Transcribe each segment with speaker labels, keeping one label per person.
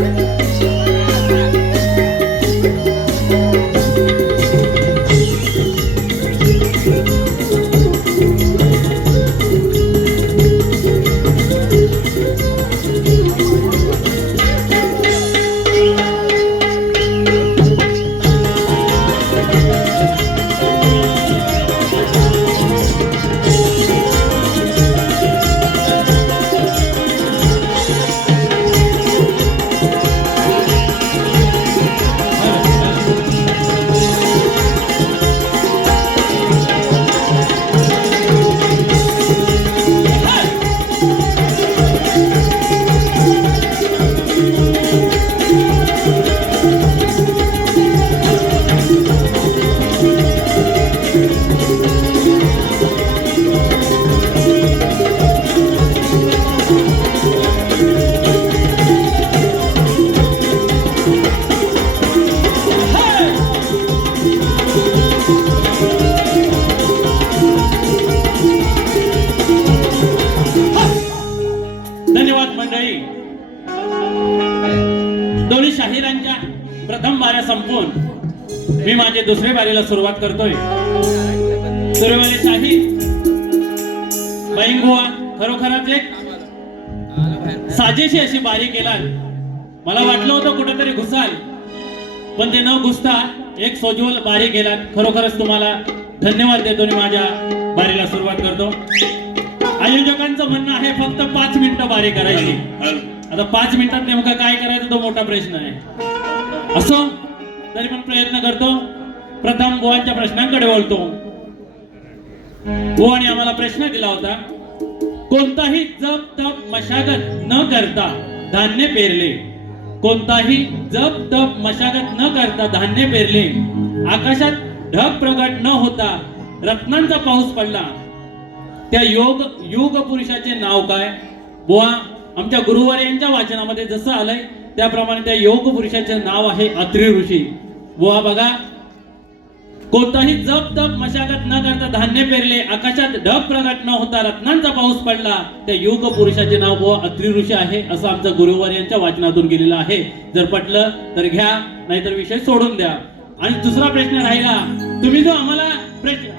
Speaker 1: thank you. दुसऱ्या सुरुवात करतोय. सुरुवाली खरोखरच एक साजेशी अशी बारी केला मला वाटलं होतं कुठेतरी घुसाल पण ते न घुसता एक सोज्वल बारी केला खरोखरच तुम्हाला धन्यवाद देतो आणि माझ्या बारीला सुरुवात करतो. आयोजकांचं म्हणणं आहे फक्त पाच मिनिटं बारी करायची. आता पाच मिनिटात नेमकं काय करायचं तो मोठा प्रश्न आहे. असो तरी पण प्रयत्न करतो. प्रथम बुवांच्या प्रश्नांकडे बोलतो बुवाने आम्हाला प्रश्न दिला होता कोणताही जप तप मशागत न करता धान्य पेरले. कोणताही जप तप मशागत न करता धान्य पेरले. आकाशात ढग प्रगट न होता रत्नांचा पाऊस पडला. त्या योग योग पुरुषाचे नाव काय? बुवा आमच्या गुरुवार यांच्या वाचनामध्ये जसं आलंय त्याप्रमाणे त्या योग पुरुषाचे नाव आहे अत्रि ऋषी बुवा बघा कोणताही जप तप मशागत न करता धान्य पेरले आकाशात ढग प्रगट न होता रत्नांचा पाऊस पडला त्या योग पुरुषाचे नाव बुवा अत्री ऋषी आहे असं आमचं गुरुवार यांच्या वाचनातून गेलेलं आहे. जर पटलं तर घ्या नाहीतर विषय सोडून द्या. आणि दुसरा प्रश्न राहिला तुम्ही जो आम्हाला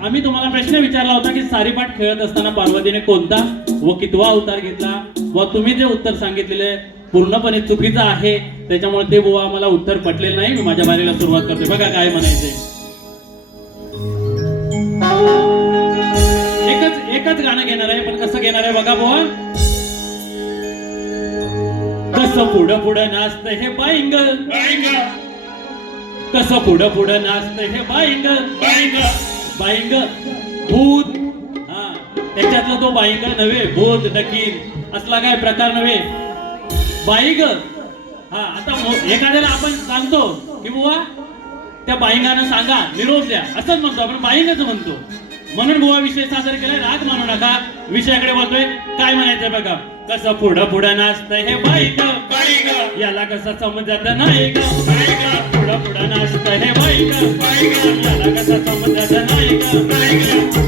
Speaker 1: आम्ही तुम्हाला प्रश्न विचारला होता की सारीपाठ खेळत असताना पार्वतीने कोणता व कितवा अवतार घेतला? व तुम्ही जे उत्तर सांगितलेले पूर्णपणे चुकीचं आहे. त्याच्यामुळे ते बुवा आम्हाला उत्तर पटलेलं नाही मी माझ्या बारीला सुरुवात करते बघा काय म्हणायचंय. एकच एकच गाणं घेणार आहे पण कसं घेणार आहे बघा बुवा. कसं पुढं पुढं नाचत हे बाईंग. कसं पुढं पुढं नाचत हे बाईंग. बाईंग. भूत. हा त्याच्यातला तो बाईंग नव्हे भूत नकीर असला काय प्रकार नव्हे. बाईग. हा आता एखाद्याला आपण सांगतो की बुवा त्या बाईंगानं सांगा निरोप द्या. असंच म्हणतो आपण बाईंगच म्हणतो. म्हणून बुवा विषय सादर केलाय राग मानू नका. विषयाकडे बोलतोय काय म्हणायचंय बघा? कसं पुढं पुढं नाचतंय हे बाईक याला कसं समजत नाही ग पुढं पुढं नाचतंय हे बाईक याला कसं समजत नाही ग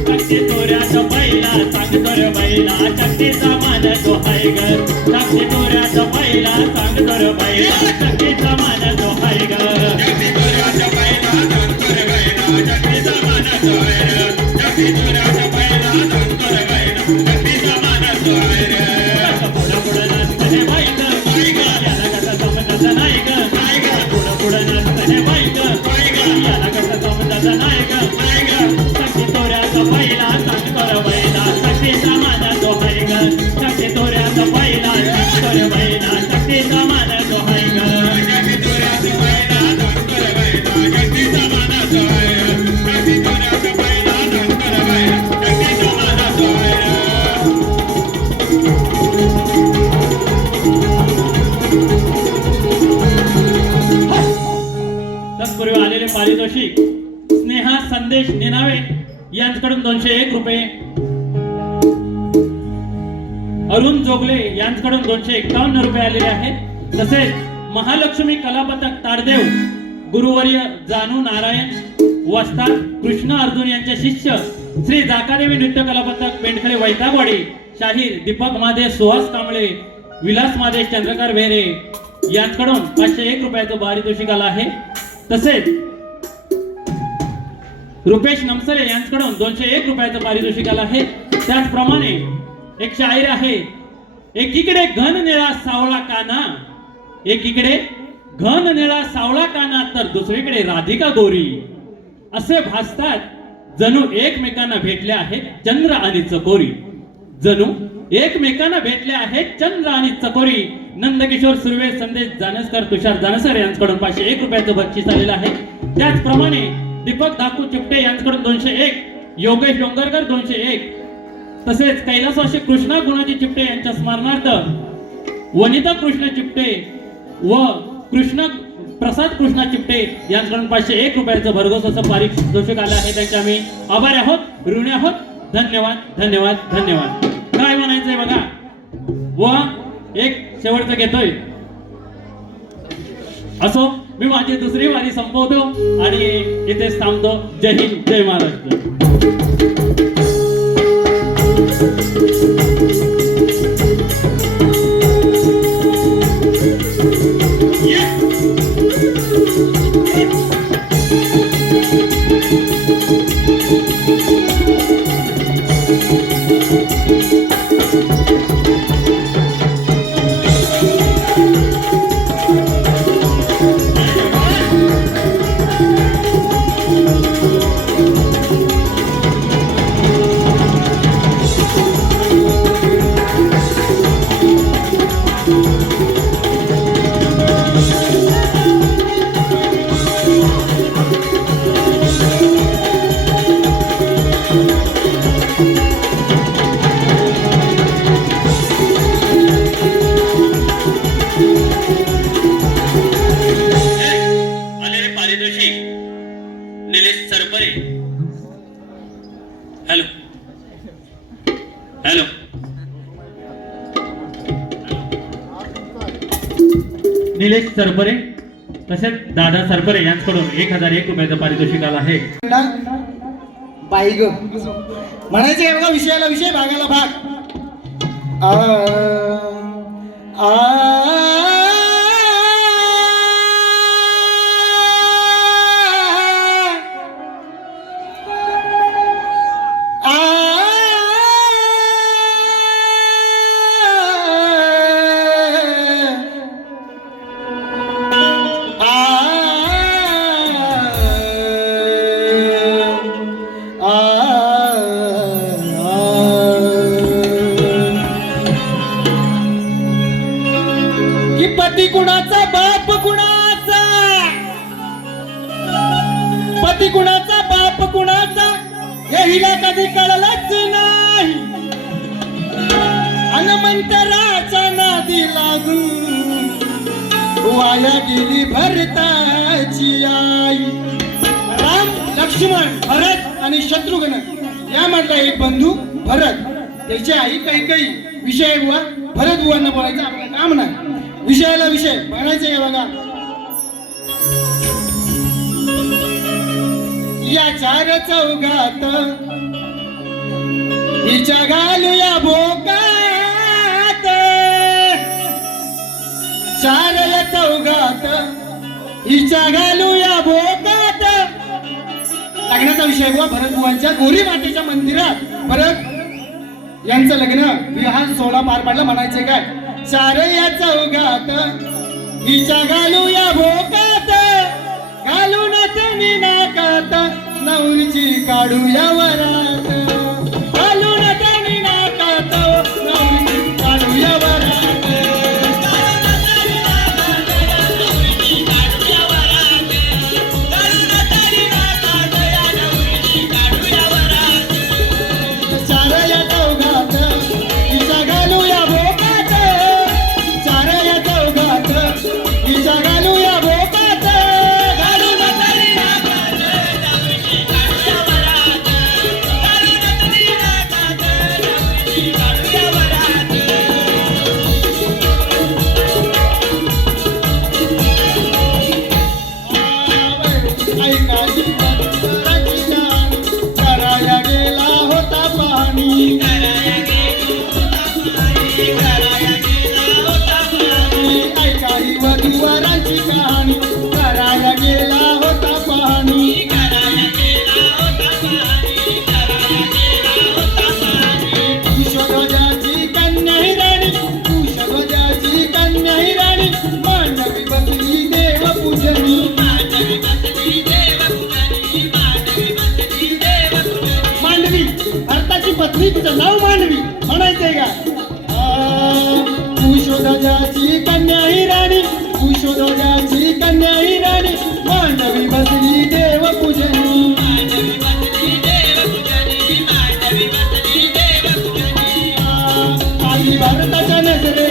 Speaker 1: शक्ती तोऱ्याचा बैला सांग तोर बैला शक्तीचा मान तो हाय ग. शक्ती तोऱ्याचा बैला सांग तोर बैला शक्तीचा मान तो हाय ग. शक्ती तोऱ्याचा बैला पुढं कसं नायक नायक. सखी तोऱ्याचा पहिला सांग बरं बैला शक्तीचा मान अरुण जोगले यांच्याकडून दोनशे एकावन्न रुपये आलेले आहेत. तसेच महालक्ष्मी कलापथक ताडदेव गुरुवर्य जानू नारायण वस्ताद कृष्ण अर्जुन यांचे शिष्य श्री जाकादेवी नृत्य कलापथक पेंडखळे वैतागवाडी शाहीर दीपक मादे सुहास कांबळे विलास मादे चंद्रकार वेरे यांच्याकडून पाचशे एक रुपयाचं पारितोषिक आलं आहे. तसेच रुपेश नमसरे यांच्याकडून दोनशे एक रुपयाचं पारितोषिक आलं आहे. त्याचप्रमाणे एक शाहीर आहे. एकीकडे घन निळा सावळा काना एकीकडे घन निळा सावळा काना तर दुसरीकडे राधिका गोरी. असे भासतात जणू एकमेकांना भेटले आहेत चंद्र आणि चकोरी. जणू एकमेकांना भेटले आहेत चंद्र आणि चकोरी. नंदकिशोर सुर्वे संदेश जानसकर तुषार जानसर यांच्याकडून पाचशे एक रुपयाचं बक्षीस आलेलं आहे. त्याचप्रमाणे दीपक दाकू चिपटे यांच्याकडून दोनशे एक योगेश डोंगरकर दोनशे एक. तसेच कैलासवासी कृष्णा गुणाजी चिपटे यांच्या स्मरणार्थ वनिता कृष्ण चिपटे व कृष्ण प्रसाद कृष्णा चिपटे यांच्याकडून पाचशे एक रुपयाचं भरघोस असं पारितोषिक आलं आहे. त्यांचे आम्ही आभारी आहोत ऋणी आहोत. धन्यवाद धन्यवाद धन्यवाद. काय म्हणायचंय बघा? व एक शेवटचं घेतोय. असो. मी माझी दुसरी वारी संपवतो आणि इथेच थांबतो. जय हिंद जय महाराष्ट्र. निलेश सरपरे तसेच दादा सरपरे यांच्याकडून एक हजार एक रुपयाचं पारितोषिक आलं आहे.
Speaker 2: बाई ग. म्हणायचे विषयाला विषय भागाला भाग. भरताची आई. राम लक्ष्मण भरत आणि शत्रुघ्न. या म्हटला एक बंधू भरत. त्याची आई काही काही विषय बुवा भरत बुवांना बोलायचं आपलं काम नाही. विषयाला विषय म्हणायचे बघा. या चार चौघात हिच्या घालूया भोकात. चार चौघात हिच्या घालूया भोकात. लग्नाचा विषय व भरतबुवांच्या गोरी मातेच्या मंदिरात. भरत यांचं लग्न विहान सोहळा पार पाडला म्हणायचे काय? चार या चौघात हिच्या घालूया भोकात. घालून तनी नाकात नवरीची काढूया वरात. आली भारताच्या नजरेत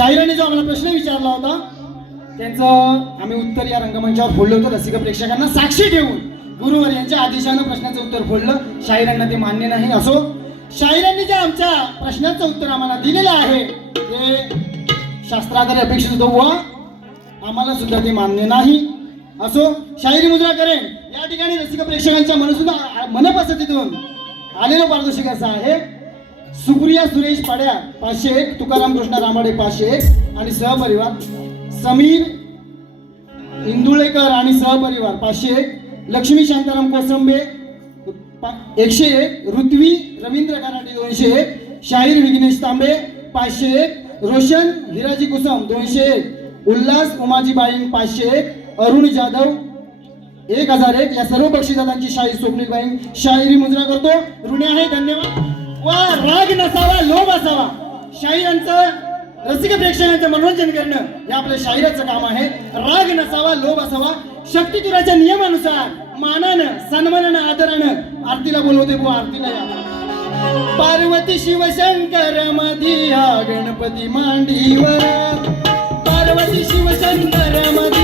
Speaker 2: शाहिराने जो आम्हाला प्रश्न विचारला होता त्यांचं आम्ही उत्तर या रंगमंचावर फोडलं होतं. रसिक प्रेक्षकांना साक्षी ठेवून गुरुवार यांच्या आदेशानं प्रश्नाचं उत्तर फोडलं. शाहिरांना ते मान्य नाही. असो शाहिरांनी जे आमच्या प्रश्नाचं उत्तर आम्हाला दिलेलं आहे ते शास्त्राधारे अपेक्षित होतं. व आम्हाला सुद्धा ते मान्य नाही. असो शाहिरी मुद्रा करेन या ठिकाणी रसिक प्रेक्षकांच्या मनसुद्धा मनपसंतीतून आलेलं पारदर्शक असं आहे. सुप्रिया सुरेश पाड्या पाचशे एक तुकाराम कृष्ण रामाडे पाचशे एक आणि सहपरिवार समीर इंदुळेकर आणि सहपरिवार पाचशे एक लक्ष्मी शांताराम कोसंबे एकशे एक ऋत्वी रवींद्र कराटे दोनशे एक शाहीर विघ्नेश तांबे पाचशे एक रोशन हिराजी कुसम दोनशे एक उल्हास उमाजी बाईंग पाचशे एक अरुण जाधव एक हजार एक या सर्व बक्षिसांची शाहीर स्वप्नील बाईंग शाहिरी मुजरा करतो. ऋणी आहे धन्यवाद. वा राग नसावा लोभ असावा. शाहिरांचं रसिक प्रेक्षकांचं मनोरंजन करणं हे आपल्या शाहिराचं काम आहे. राग नसावा लोभ असावा. शक्तिचुराच्या नियमानुसार मानानं सन्मानानं आदरानं आरतीला बोलवते बो आरतीला या. पार्वती शिवशंकर मधिया गणपती मांडीवर. पार्वती शिवशंकर मधी